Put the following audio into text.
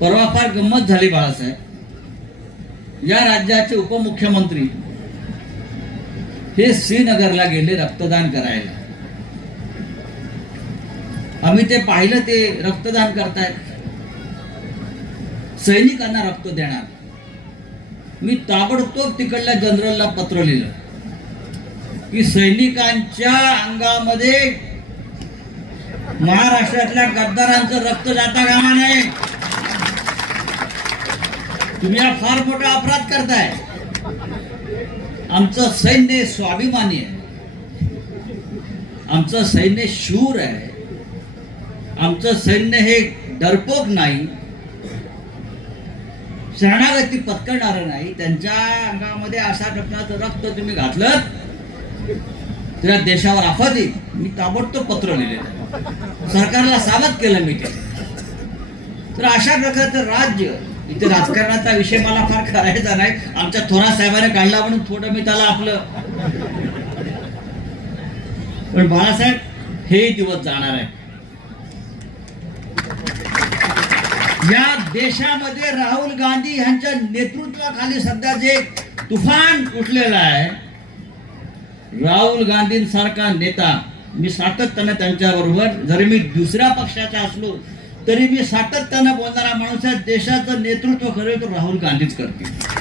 परवा फार गंमत झाली बाळासाहेब. या राज्याचे उपमुख्यमंत्री हे श्रीनगरला गेले रक्तदान करायला. आम्ही ते पाहिलं ते रक्तदान करतायत. सैनिकांना रक्त देणार. मी ताबडतोब तिकडल्या जनरलला पत्र लिहिलं की सैनिकांच्या अंगामध्ये महाराष्ट्रातल्या गद्दारांचं रक्त जाता कामा नये. तुम्ही हा फार मोठा अपराध करताय. आमचं सैन्य स्वाभिमानी आहे. आमचं सैन्य शूर आहे. आमचं सैन्य हे डरपोक नाही. शरणागती पत्करणार नाही. त्यांच्या अंगामध्ये अशा टप्प्याचं रक्त तुम्ही घातलं तर देशावर आफत येईल. मी ताबडतोब पत्र लिहिलेलं सरकारला सावध केलं मी ते. तर अशा प्रकारचं राज्य इथे राजकारणाचा विषय मला फार करायचा नाही. आमच्या थोरा साहेबाने काढला म्हणून थोडं मी त्याला आपलं. पण बाळासाहेब हे दिवस जाणार आहे. या देशामध्ये राहुल गांधी यांच्या नेतृत्वाखाली सध्या जे तुफान उठलेलं आहे राहुल गांधींसारखा नेता मी सातत्याने त्यांच्याबरोबर जरी मी दुसऱ्या पक्षाचा असलो तरी मी सातत्यानं बोलणारा माणूस आहे. देशाचं नेतृत्व खरं तर राहुल गांधीच करतील.